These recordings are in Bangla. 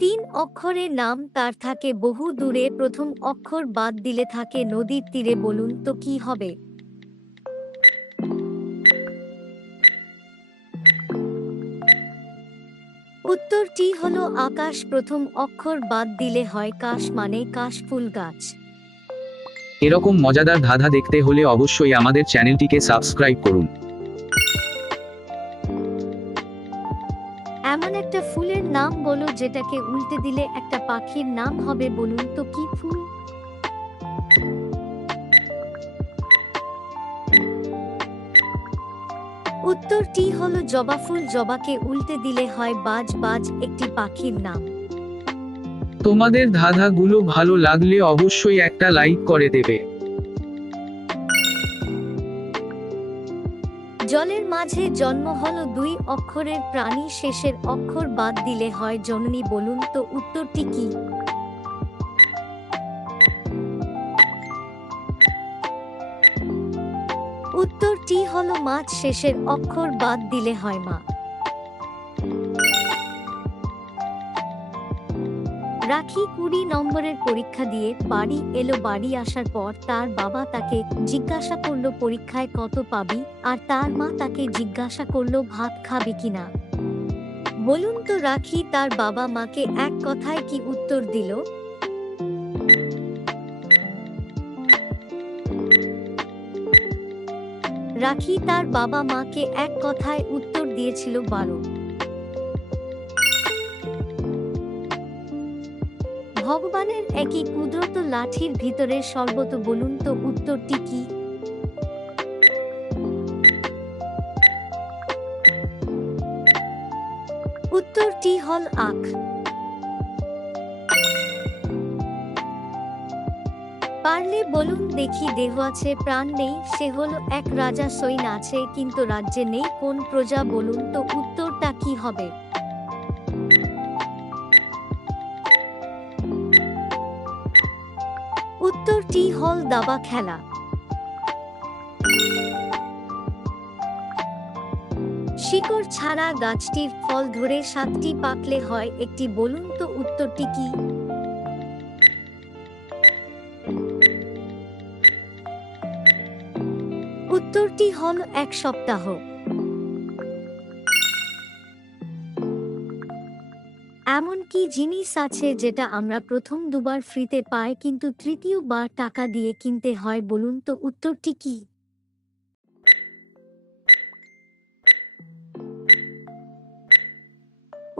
তিন অক্ষরের নাম তার থাকে বহু দূরে, প্রথম অক্ষর বাদ দিলে থাকে নদীর তীরে, বলুন তো কি হবে? উত্তরটি হলো আকাশ, প্রথম অক্ষর বাদ দিলে হয় কাশ, মানে কাশফুল গাছ। এরকম মজাদার ধাঁধা দেখতে হলে অবশ্যই আমাদের চ্যানেলটিকে সাবস্ক্রাইব করুন। এমন একটা ফুলের নাম বলো যেটাকে উল্টে দিলে একটা পাখির নাম হবে, বলুন তো কি ফুল? উত্তরটি হলো জবা ফুল, জবাকে উল্টে দিলে হয় বাজ, বাজ একটি পাখির নাম। তোমাদের ধাঁধাগুলো ভালো লাগলে অবশ্যই একটা লাইক করে দেবে। জলের মাঝে জন্ম হলো দুই অক্ষরের প্রাণী, শেষের অক্ষর বাদ দিলে হয় জননী, বলুন তো উত্তরটি কি? উত্তরটি হলো মাছ, শেষের অক্ষর বাদ দিলে হয় মা। রাখি 20 নম্বরের পরীক্ষা দিয়ে বাড়ি এলো, বাড়ি আসার পর তার বাবা তাকে জিজ্ঞাসা করলো পরীক্ষায় কত পাবি, আর তার মা তাকে জিজ্ঞাসা করলো ভাত খাবি কিনা। বলুন তো রাখি তার বাবা মাকে এক কথায় কি উত্তর দিল? রাখি তার বাবা মাকে এক কথায় উত্তর দিয়েছিল 12। ভগবানের একই কুদরত লাঠির ভিতরে শরবত, বলুন তো উত্তরটি কি? উত্তরটি হল আখ। পারলে বলুন দেখি, দেহ আছে প্রাণ নেই, সে হলো এক রাজা, সৈন্য আছে কিন্তু রাজ্যে নেই কোন প্রজা, বলুন তো উত্তরটা কি হবে? উত্তরটি হল দাবা খেলা। শিকড় ছাড়া গাছটির ফল ধরে 7টি পাকলে হয় একটি, বলুন তো উত্তরটি কি? উত্তরটি হল এক সপ্তাহ। এমন কি জিনিস আছে যেটা আমরা প্রথম দুবার ফ্রিতে পাই কিন্তু তৃতীয়বার টাকা দিয়ে কিনতে হয়, বলুন তো উত্তরটি কি?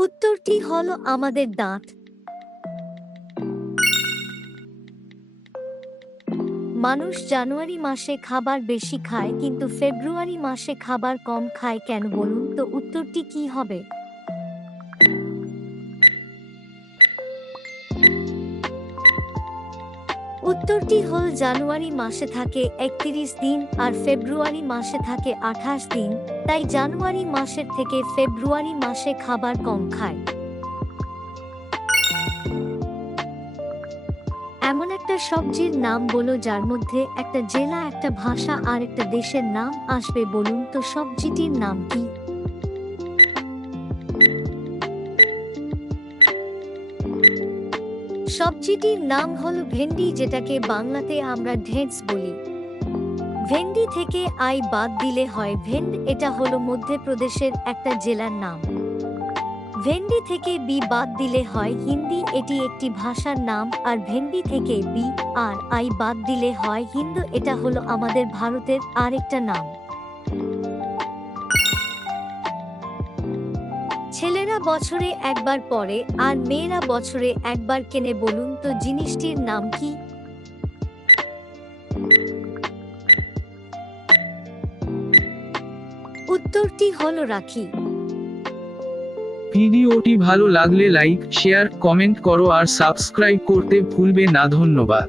উত্তরটি হলো আমাদের দাঁত। মানুষ জানুয়ারি মাসে খাবার বেশি খায় কিন্তু ফেব্রুয়ারি মাসে খাবার কম খায় কেন, বলুন তো উত্তরটি কি হবে? উত্তরটি হল জানুয়ারি মাসে থাকে 31 দিন আর ফেব্রুয়ারি মাসে থাকে 28 দিন, তাই জানুয়ারি মাসের থেকে ফেব্রুয়ারি মাসে খাবার কম খায়। এমন একটা সবজির নাম বলো যার মধ্যে একটা জেলা, একটা ভাষা আর একটা দেশের নাম আসবে, বলুন তো সবজিটির নাম কি? সবজিটির নাম হলো ভেন্ডি, যেটাকে বাংলাতে আমরা ঢেঁড়স বলি। ভেন্ডি থেকে আই বাদ দিলে হয় ভেন্ড, এটা হলো মধ্যপ্রদেশের একটা জেলার নাম। ভেন্ডি থেকে বি বাদ দিলে হয় হিন্দি, এটি একটি ভাষার নাম। আর ভেন্ডি থেকে বি আর আই বাদ দিলে হয় হিন্দু, এটা হলো আমাদের ভারতের আরেকটা নাম। ছেলেরা বছরে একবার পড়ে আর মেয়েরা বছরে একবার কেনে, বলুন তো জিনিসটির নাম কি? উত্তরটি হলো রাখি। ভিডিওটি ভালো লাগলে লাইক, শেয়ার, কমেন্ট করো আর সাবস্ক্রাইব করতে ভুলবে না। ধন্যবাদ।